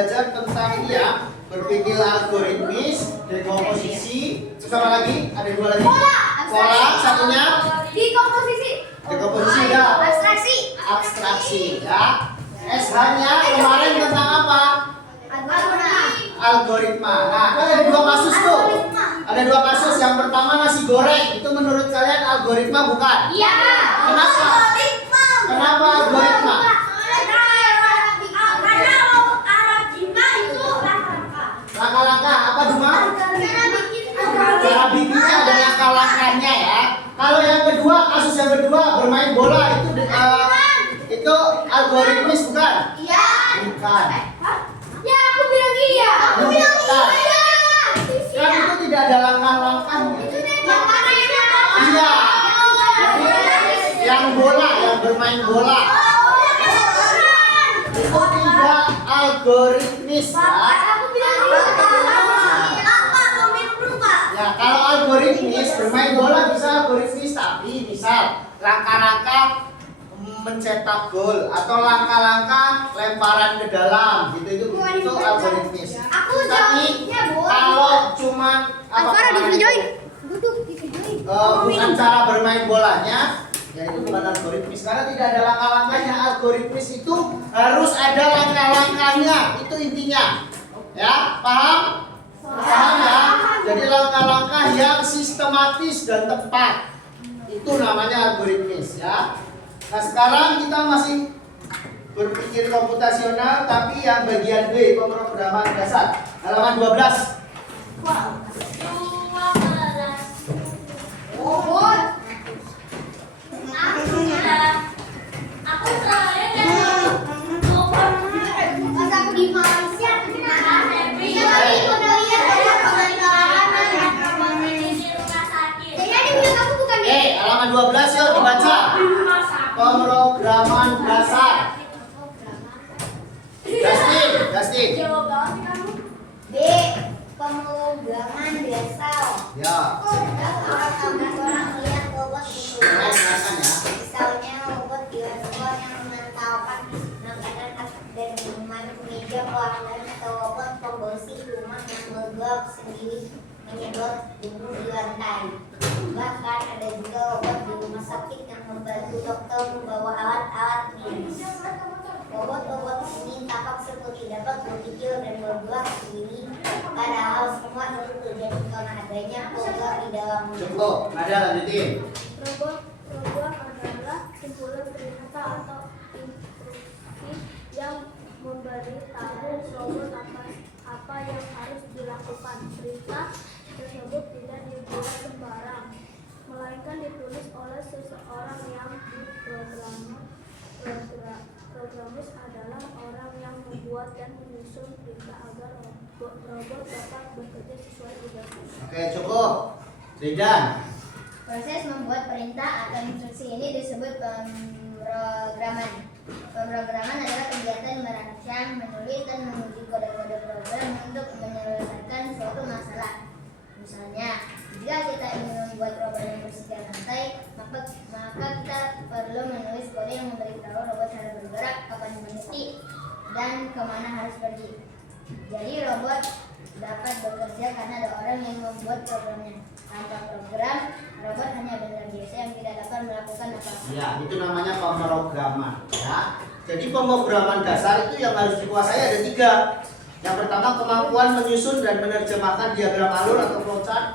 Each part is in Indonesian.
belajar tentang ini ya, berpikir algoritmis, dekomposisi, terus apa lagi? Ada dua lagi. Pola, satunya Dekomposisi. dekomposisi ya. Abstraksi. Abstraksi ya. SH-nya kemarin tentang apa? Algoritma. Nah, kan ada dua kasus tuh. Ada dua kasus. Yang pertama nasi goreng. Itu menurut kalian algoritma bukan? Iya. Kenapa? Kenapa algoritma? Langkah-langkah apa Duma? Cara bikinnya ada langkah-langkahnya ya. Kalau yang kedua, kasus yang kedua bermain bola itu algoritmis bukan? Iya. Bukan. Ya, aku bilang iya. Aku bilang iya. Kan itu tidak ada langkah-langkahnya. Iya. Yang bola, yang bermain bola. Itu tidak algoritmis ya. Ya, kalau algoritmis bermain bola bisa algoritmis, tapi misal langkah-langkah mencetak gol atau langkah-langkah lemparan ke dalam gitu itu algoritmis. Tapi kalau cuman bukan cara bermain bolanya, ya itu bukan algoritmis karena tidak ada langkah-langkahnya. Algoritmis itu harus ada langkah-langkahnya, itu intinya. Ya, paham? Paham ya? Jadi langkah-langkah yang sistematis dan tepat itu namanya algoritmis ya. Nah, sekarang kita masih berpikir komputasional tapi yang bagian B, pemrograman dasar. Halaman 12. Halaman 12 yuk dibaca. Pemrograman dasar. Dustin. B. Pemrograman dasar. Ya. Orang lihat robot itu. Silakan ya. Misalnya robot bioskop yang memantaukan makanan dan minuman, meja pelanggan atau robot pembersih rumah yang bergerak sendiri menyedot debu di lantai. Bahkan ada juga robot di rumah sakit yang membantu dokter membawa alat-alat medis. Robot-robot ini tampak seperti dapat berpikir dan bergerak sendiri, padahal semua itu terjadi karena adanya program di dalamnya. Cukup, ada lanjutin. Robot adalah kumpulan perintah atau instruksi yang memberitahu robot apa yang harus dilakukan. Perintah tersebut tidak dibuat sembarang, melainkan ditulis oleh seseorang yang diprogrammer. Programis adalah orang yang membuat dan menyusun perintah agar robot dapat bekerja sesuai tugasnya. Oke, cukup. Zidan. Proses membuat perintah atau instruksi ini disebut pemrograman. Pemrograman adalah kegiatan merancang, menulis, dan menguji kode-kode program untuk menyelesaikan suatu masalah. Misalnya, jika kita ingin membuat robot yang bersihkan lantai, maka kita perlu menulis kode yang memberitahu robot harus bergerak, kapan berhenti, dan kemana harus pergi. Jadi robot dapat bekerja karena ada orang yang membuat programnya. Tanpa program, robot hanya benda biasa yang tidak dapat melakukan apa-apa. Ya, itu namanya pemrograman ya. Jadi pemrograman dasar itu yang harus dikuasai ada 3. Yang pertama kemampuan menyusun dan menerjemahkan diagram alur atau flowchart.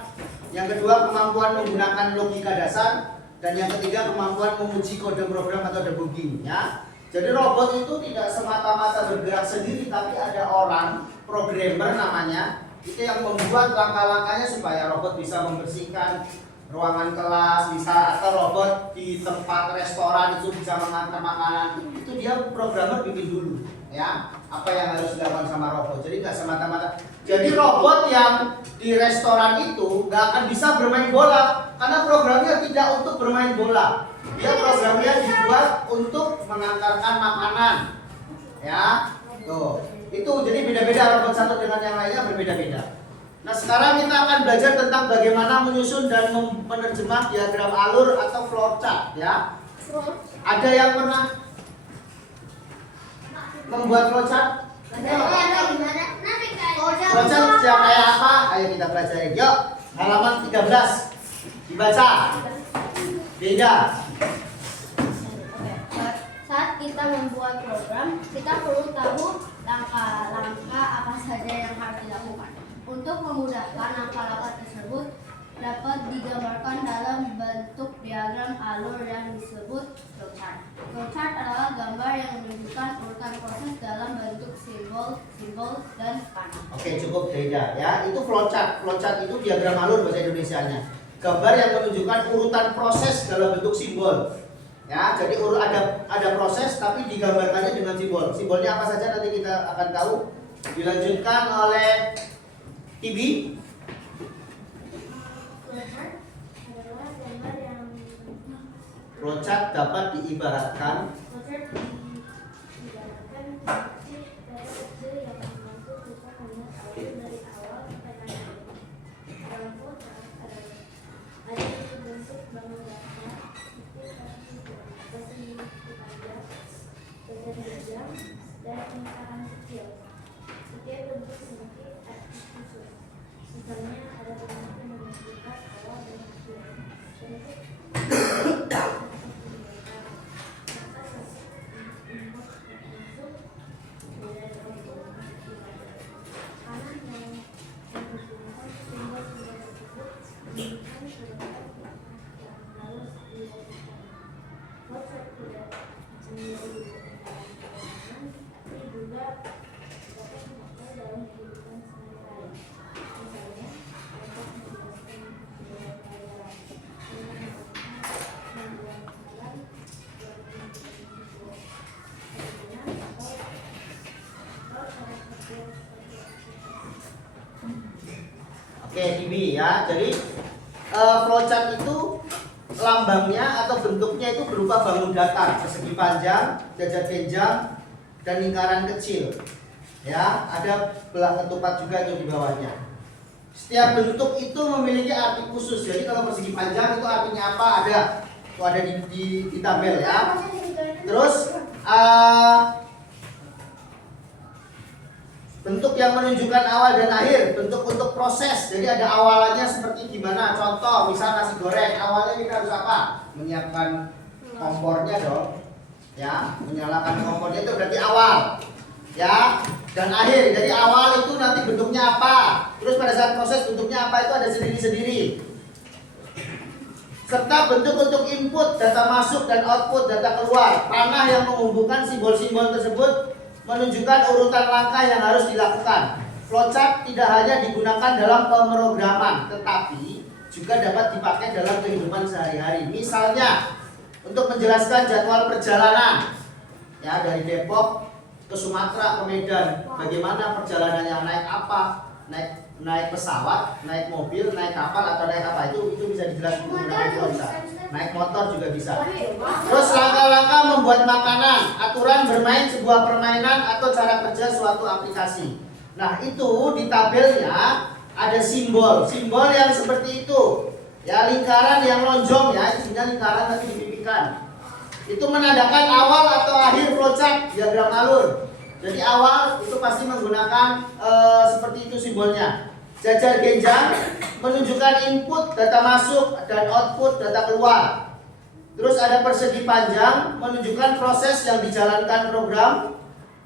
Yang kedua kemampuan menggunakan logika dasar. Dan yang ketiga kemampuan menguji kode program atau debugging ya. Jadi robot itu tidak semata-mata bergerak sendiri, tapi ada orang programmer namanya itu yang membuat langkah-langkahnya supaya robot bisa membersihkan ruangan kelas, bisa atau robot di tempat restoran itu bisa mengantar makanan. Itu dia programmer bikin dulu ya apa yang harus dilakukan sama robot. Jadi nggak semata-mata. Jadi robot yang di restoran itu nggak akan bisa bermain bola karena programnya tidak untuk bermain bola. Dia programnya dibuat untuk mengantarkan makanan ya. Tuh, itu jadi beda-beda robot satu dengan yang lainnya berbeda-beda. Nah, sekarang kita akan belajar tentang bagaimana menyusun dan menerjemah diagram alur atau flowchart ya. Ada yang pernah membuat flowchart? Flowchart yang kayak apa? Ayo kita pelajari. Yuk, halaman 13. Dibaca. Beda. Saat kita membuat program, kita perlu tahu langkah-langkah apa saja yang harus dilakukan. Untuk memudahkan langkah-langkah tersebut dapat digambarkan dalam bentuk diagram alur yang disebut flowchart. Flowchart adalah gambar yang menunjukkan urutan proses dalam bentuk simbol, dan panah. Oke, cukup beda ya. Itu flowchart. Flowchart itu diagram alur bahasa Indonesianya. Gambar yang menunjukkan urutan proses dalam bentuk simbol. Ya, jadi ada proses tapi digambarkannya dengan simbol. Simbolnya apa saja nanti kita akan tahu. Dilanjutkan oleh Tibi. Flowchart dapat diibaratkan dan lingkaran kecil. Setiap bentuk memiliki arti khusus. Misalnya ada bentuk yang menunjukkan awal dan akhir. Bentuk Oke, Tibi ya. Jadi flowchart itu lambangnya atau bentuknya itu berupa bangun datar persegi panjang, jajar genjang, dan lingkaran kecil. Ya, ada belah ketupat juga itu di bawahnya. Setiap bentuk itu memiliki arti khusus. Jadi kalau persegi panjang itu artinya apa? Itu ada di tabel ya. Terus bentuk yang menunjukkan awal dan akhir, bentuk untuk proses. Jadi ada awalannya seperti gimana? Contoh, misal nasi goreng, awalnya kita harus apa? Menyiapkan kompornya dong. Ya, menyalakan kompornya itu berarti awal. Ya, dan akhir. Jadi awal itu nanti bentuknya apa? Terus pada saat proses bentuknya apa itu ada sendiri-sendiri. Serta bentuk untuk input, data masuk dan output, data keluar. Panah yang menghubungkan simbol-simbol tersebut menunjukkan urutan langkah yang harus dilakukan. Flowchart tidak hanya digunakan dalam pemrograman, tetapi juga dapat dipakai dalam kehidupan sehari-hari. Misalnya, untuk menjelaskan jadwal perjalanan, ya dari Depok ke Sumatera ke Medan, bagaimana perjalanannya, naik apa, naik pesawat, naik mobil, naik kapal atau naik apa itu bisa dijelaskan menggunakan flowchart. Naik motor juga bisa. Terus langkah-langkah membuat makanan, aturan bermain sebuah permainan atau cara kerja suatu aplikasi. Nah, itu di tabelnya ada simbol yang seperti itu. Ya, lingkaran yang lonjong ya, isinya lingkaran tapi dipipihkan. Itu menandakan awal atau akhir flowchart diagram alur. Jadi awal itu pasti menggunakan seperti itu simbolnya. Jajar genjang menunjukkan input data masuk dan output data keluar. Terus ada persegi panjang menunjukkan proses yang dijalankan program.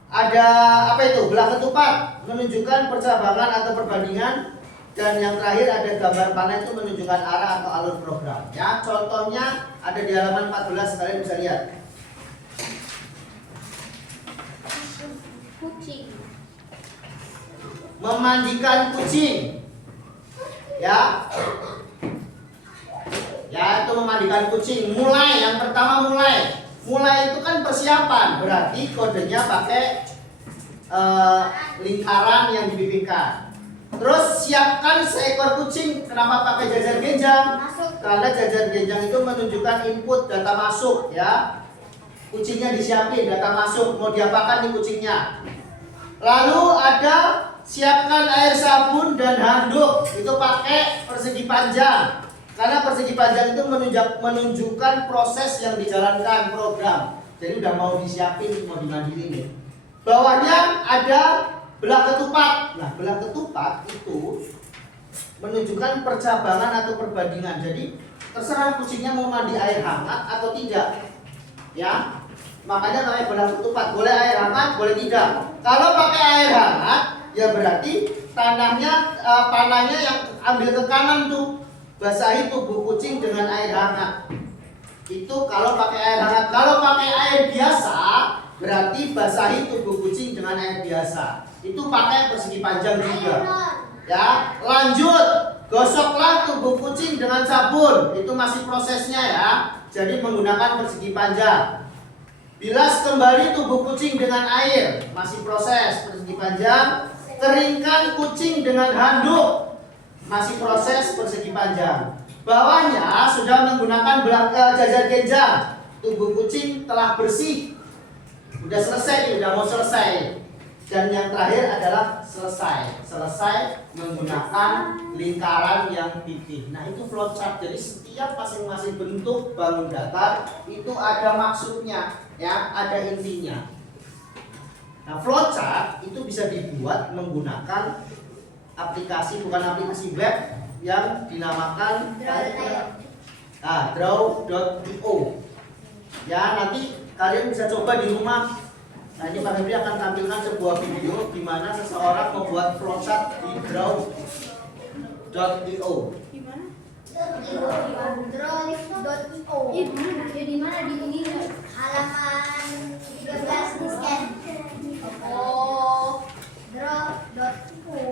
Ada apa itu? Belah ketupat menunjukkan percabangan atau perbandingan. Dan yang terakhir ada gambar panah itu menunjukkan arah atau alur program. Ya, contohnya ada di halaman 14, kalian bisa lihat. Kucing. Memandikan kucing, ya itu memandikan kucing. Mulai, yang pertama mulai itu kan persiapan, berarti kodenya pakai lingkaran yang dipipihkan. Terus siapkan seekor kucing. Kenapa pakai jajar genjang? Karena jajar genjang itu menunjukkan input data masuk, ya. Kucingnya disiapin, data masuk, mau diapakan nih kucingnya. Lalu ada siapkan air sabun dan handuk, itu pakai persegi panjang. Karena persegi panjang itu menunjukkan proses yang dijalankan program. Jadi udah mau disiapin, mau dimandiin nih. Bawahnya ada belah ketupat. Nah, belah ketupat itu menunjukkan percabangan atau perbandingan. Jadi terserah kucingnya mau mandi air hangat atau tidak. Ya. Makanya namanya belah ketupat. Boleh air hangat, boleh tidak. Kalau pakai air hangat, ya berarti panahnya yang ambil ke kanan tuh. Basahi tubuh kucing dengan air hangat. Itu kalau pakai air hangat. Kalau pakai air biasa, berarti basahi tubuh kucing dengan air biasa. Itu pakai persegi panjang juga. Ya, lanjut. Gosoklah tubuh kucing dengan sabun. Itu masih prosesnya ya. Jadi menggunakan persegi panjang. Bilas kembali tubuh kucing dengan air. Masih proses persegi panjang. Keringkan kucing dengan handuk. Masih proses persegi panjang. Bawahnya sudah menggunakan jajar genjang. Tubuh kucing telah bersih. Udah selesai nih, udah mau selesai. Dan yang terakhir adalah selesai menggunakan lingkaran yang pipih. Nah, itu flowchart. Jadi setiap masing-masing bentuk bangun datar itu ada maksudnya, ya, ada intinya. Nah, flowchart itu bisa dibuat menggunakan aplikasi, bukan aplikasi web, yang dinamakan draw.io. Ya, nanti kalian bisa coba di rumah. Nah, ini Pak Febri akan tampilkan sebuah video di mana seseorang membuat flowchart di draw.io. Di mana? Draw.io. Di mana di ini halaman 13 di scan. Oh, draw.io.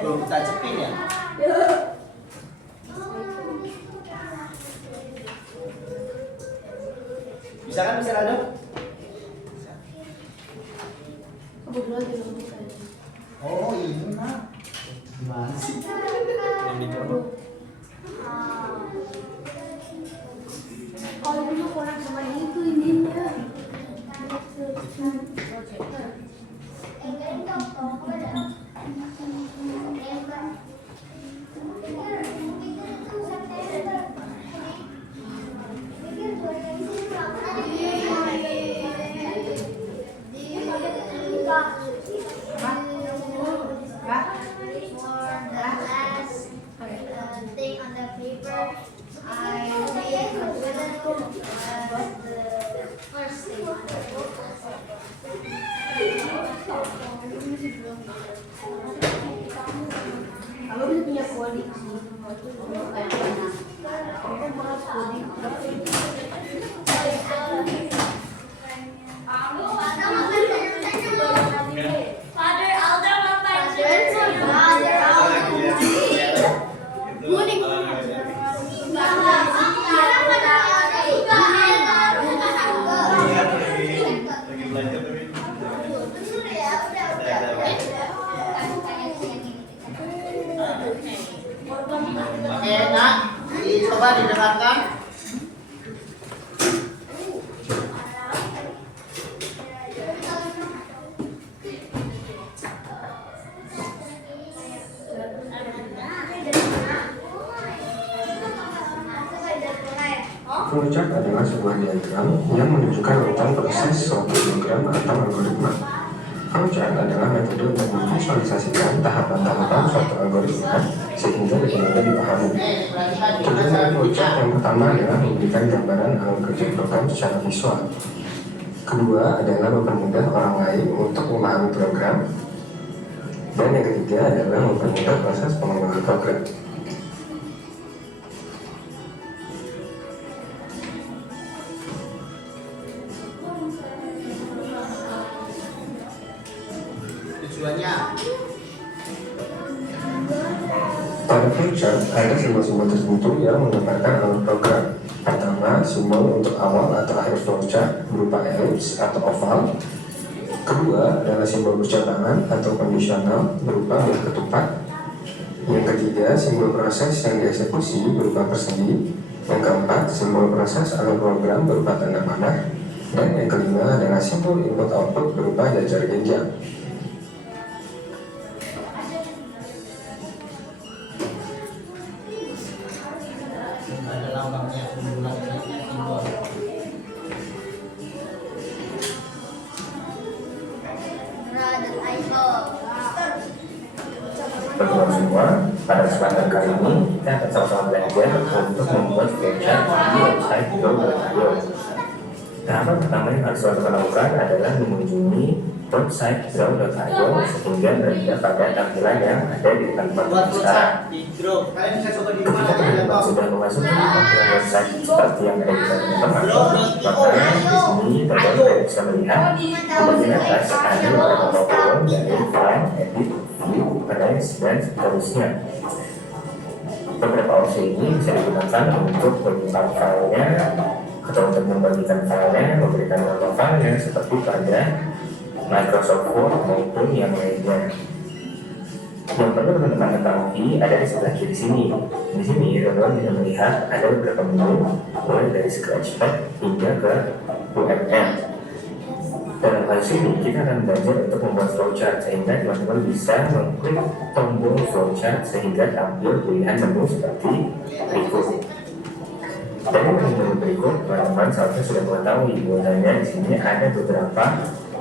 Belum kita cepin ya? Bisa kan, bisa Rado? Oh, ini mah gimana sih? Belum dicoba. Kalau dulu kurang sama itu ininya. Thing on the paper, I made the first thing on the Kamu bisa punya coding sih. Kamu harus coding. Father Alder kuning. Oke, nak, dicoba didengarkan. Flowchart adalah sebuah diagram yang menunjukkan urutan proses suatu program atau algoritma. Flowchart adalah metode untuk memvisualisasikan tahapan-tahapan suatu algoritma sehingga lebih mudah dipahami. Tujuan dari flowchart yang pertama adalah memberikan gambaran alur kerja program secara visual. Kedua adalah mempermudah orang lain untuk memahami program. Dan yang ketiga adalah mempermudah proses pengembangan program. Tujuannya Pada flowchart ada simbol-simbol tertentu yang menggambarkan alur program. Pertama, simbol untuk awal atau akhir flowchart berupa elips atau oval. Kedua adalah simbol percabangan atau kondisional berupa belah ketupat. Yang ketiga, simbol proses yang dieksekusi berupa persegi. Yang keempat, simbol proses alur program berupa tanda panah. Dan yang kelima adalah simbol input output berupa jajar genjang. Ada lambangnya bulan simbol. Teman-teman semua, pada kesempatan kali ini kita akan sama-sama belajar untuk membuat flowchart di website Go.io. Tahapan pertama yang harus teman-teman lakukan adalah mengunjungi website Go.io sehingga berada pada tampilan yang ada di depan Buat teman sekarang. flowchart di grup. Kalian bisa coba di rumah Ketika ya, teman-teman sudah memasuki tampilan website seperti yang ada di depan teman-teman, maka di sini teman-teman bisa melihat di bagian atas ada beberapa kolom dari file, edit, view, arrange, dan seterusnya. Beberapa opsi ini bisa digunakan untuk menyimpan filenya atau untuk membagikan filenya, memberikan nama filenya seperti pada Microsoft Word maupun yang lainnya. Yang perlu teman-teman ketahui ada di sebelah kiri sini. Di sini teman-teman bisa melihat ada beberapa menu mulai dari Scratchpad hingga ke UML. Dalam hal ini kita akan belajar untuk membuat flowchart sehingga teman-teman bisa mengklik tombol flowchart sehingga tampil pilihan menu seperti berikut. Dari menu berikut teman-teman seharusnya sudah mengetahui bahwasanya di sini ada beberapa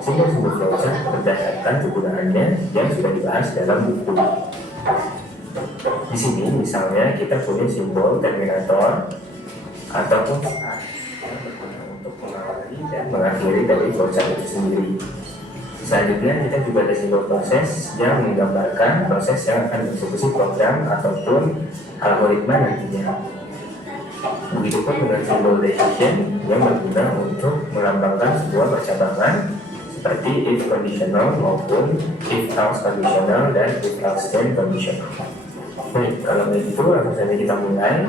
simbol-simbol flowchart berdasarkan kegunaannya yang sudah dibahas dalam buku. Di sini misalnya kita punya simbol terminator ataupun untuk mengawali dan mengakhiri dari flowchart itu sendiri. Selanjutnya kita juga ada simbol proses yang menggambarkan proses yang akan dieksekusi program ataupun algoritma nantinya. Begitupun dengan simbol decision yang berguna untuk melambangkan sebuah percabangan seperti if conditional maupun if else conditional dan if else then conditional. Baik, kalau begitu langsung saja kita mulai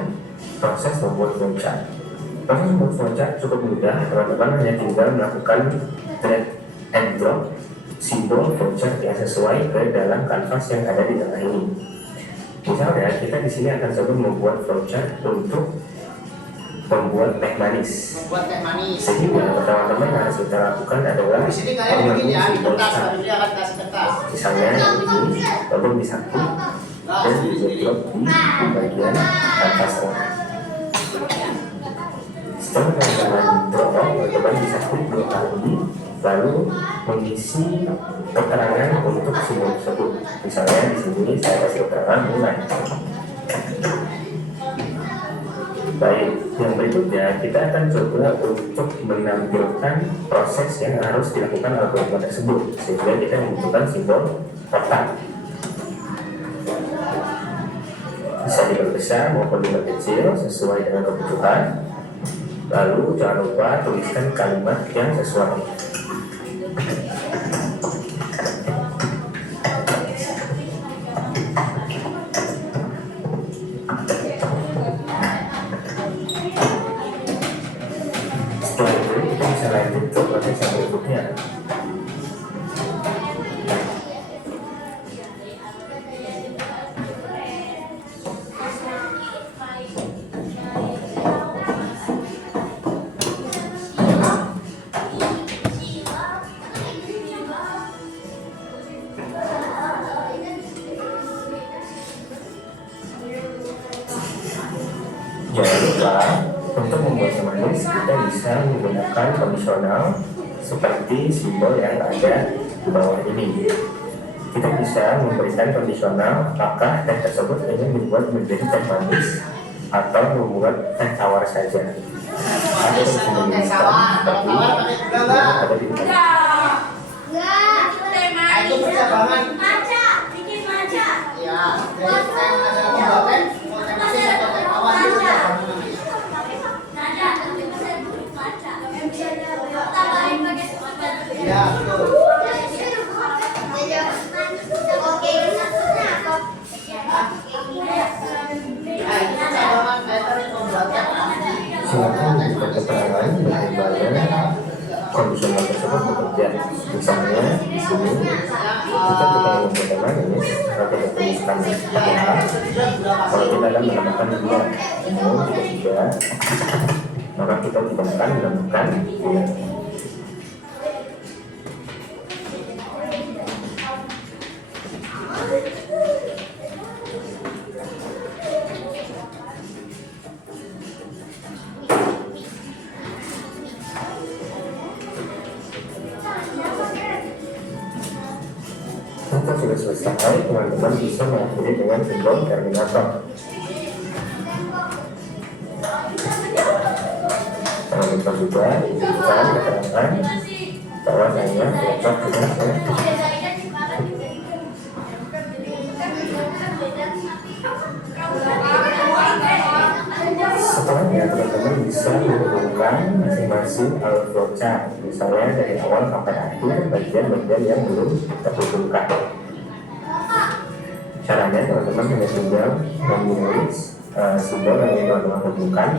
proses membuat flowchart. Proses membuat flowchart cukup mudah, teman-teman hanya tinggal melakukan drag and drop simbol flowchart yang sesuai ke dalam kanvas yang ada di tengah ini. Misalnya kita di sini akan coba membuat flowchart untuk membuat teh manis. Membuat teh manis. Sehingga teman-teman yang harus kita lakukan adalah Di sini kalian bikin ya di kertas, dia akan kasih kertas. misalnya ini lalu disatu dan dijeblok di bagian atas. Setelah teman-teman drop, teman-teman bisa klik 2 kali lalu mengisi keterangan untuk simbol tersebut. Misalnya di sini saya kasih keterangan mulai. Baik, yang berikutnya kita akan coba untuk menampilkan proses yang harus dilakukan algoritma tersebut sehingga kita membutuhkan simbol kotak. Bisa diperbesar maupun diperkecil sesuai dengan kebutuhan. Lalu jangan lupa tuliskan kalimat yang sesuai. Setelah itu kita bisa lanjut ke proses yang berikutnya. Jangan lupa untuk membuat manis kita bisa menggunakan kondisional seperti simbol yang ada di bawah ini. Kita bisa memberikan kondisional apakah teh tersebut ingin dibuat menjadi teh manis atau membuat teh tawar saja. Ada yang bisa Teh sawar, kalau tawar pakai gula nggak? ada di depan. Enggak. Nah, itu percabangan. Maca, bikin maca. Ya, jadi teh ada membuat teh, mau teh manis atau teh tawar itu percabangan. Nada, tapi bisa maca. Tambahin pakai Ya, betul. Oke, maksudnya apa? Nah, itu percabangan metode membuat teh manis. Silakan dibuka keterangan bagaimana kondisional tersebut bekerja. Misalnya di sini kita ingin membuat manis, maka kita tuliskan apakah kalau kita akan menambahkan gula, namun jika tidak, maka kita tidak akan menambahkan gula. sudah selesai, teman-teman bisa mengakhiri dengan simbol terminator. Teman-teman juga diberikan keterangan bahwa saya cocok dengan saya. Setelahnya teman-teman bisa menghubungkan masing-masing alur flowchart, misalnya dari awal sampai akhir bagian-bagian yang belum terhubungkan. Caranya teman-teman hanya tinggal memilih simbol yang ingin teman-teman hubungkan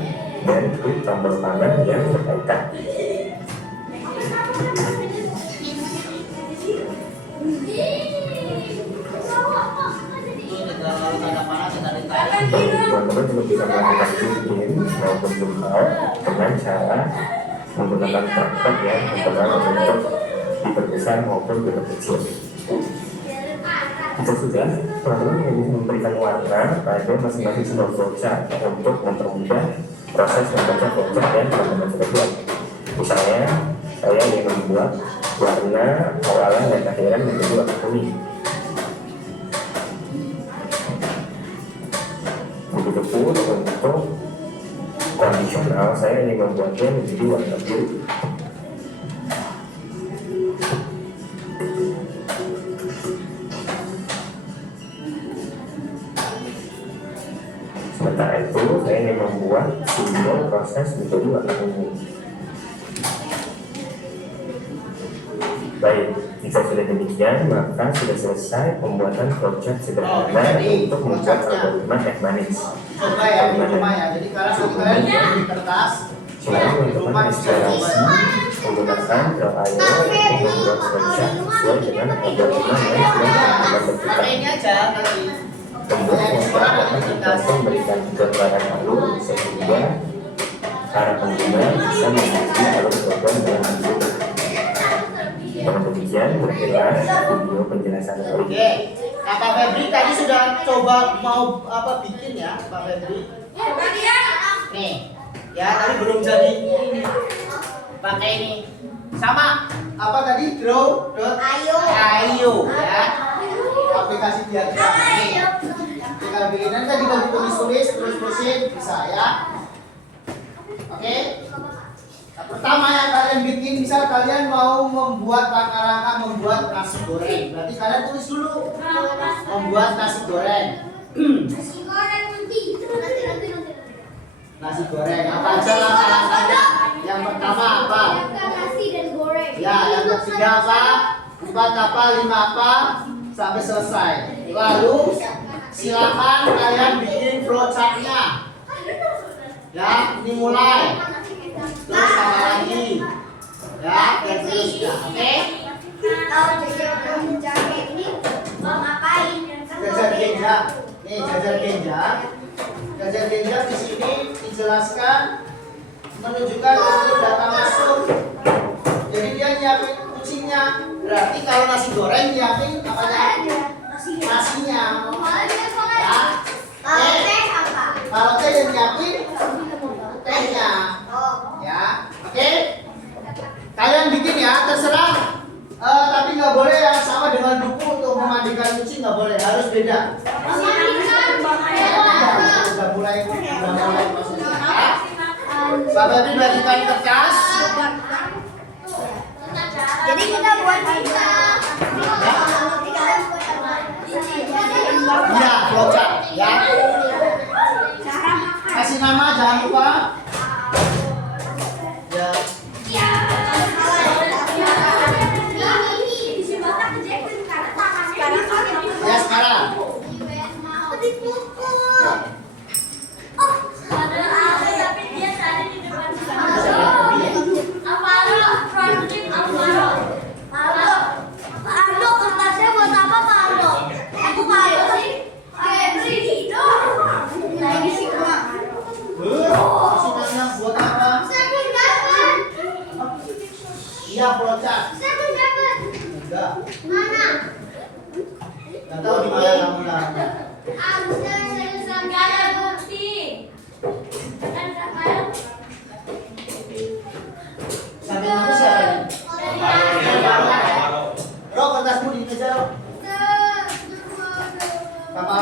dan klik tombol panah yang berkaitan. Teman-teman juga bisa melakukan bikin maupun zoom out dengan cara menggunakan trackpad yang berperan untuk diperbesar maupun diperkecil. Jika sudah, teman-teman bisa memberikan warna pada masing-masing simbol flowchart untuk mempermudah proses membaca flowchart yang teman-teman sudah buat. Misalnya, saya ingin membuat warna awalan dan akhiran menjadi warna kuning. Begitupun untuk kondisional, saya ingin membuatnya menjadi warna biru. Sementara itu, saya ingin membuat simbol proses menjadi warna ungu. Baik, jika sudah demikian, maka sudah selesai pembuatan flowchart sederhana untuk membuat algoritma teh manis. Coba ya di rumah ya. Jadi kalian di kertas. Selain teman-teman eksplorasi menggunakan trial untuk membuat flowchart sesuai dengan algoritma yang sudah teman-teman tentukan. Ini aja nanti. Kemudian dapat memberikan gambaran alur sehingga para pengguna bisa mengikuti alur program dengan mudah. Dengan demikian, berakhirlah video penjelasan kali ini. Oke, nah Pak Febri tadi sudah coba mau bikin ya, Pak Febri. Nih, ya tadi belum jadi ini. Pakai ini. Sama apa tadi? Ayo ya. Aplikasi diagram. Nih. Tinggal bikin tadi kalau ditulis-tulis terus-terusin bisa ya. Oke. Pertama yang kalian bikin, misal kalian mau membuat rangka-rangka membuat nasi goreng, berarti kalian tulis dulu membuat nasi goreng. Nasi goreng apa aja rangka-rangkanya? Yang pertama apa? Nasi dan goreng. Ya, yang ketiga apa? 4 apa? 5 apa? Sampai selesai. Lalu silakan kalian bikin flowchart-nya. Ya, ini mulai. Terus sama lagi ya, dan seterusnya. Oke? Kalau jajar ini mau ngapain? Jajar genjang. Nih, jajar genjang. Jajar genjang di sini dijelaskan menunjukkan untuk data masuk. Jadi dia nyiapin kucingnya. Berarti kalau nasi goreng nyiapin apanya? Nasinya. Ya. Teh apa? Kalau teh yang nyiapin tehnya. Ya, oke. Kalian bikin ya, terserah. Tapi nggak boleh yang sama dengan buku untuk memandikan kucing, nggak boleh, harus beda. Udah mulai prosesnya. Pak Febri bagikan kertas. Jadi kita buat pizza. Ya, flowchart. Ya. Kasih nama, jangan lupa. Ya. Ya sekarang.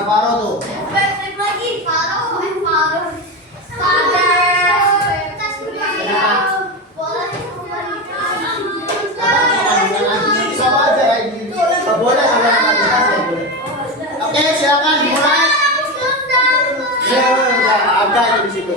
Faro tuh. Baik lagi. Faro. Father. Bola. Sama aja kayak gini. Gak boleh sama nama kita, gak boleh. Oke, silakan dimulai. Ya, udah ada di situ.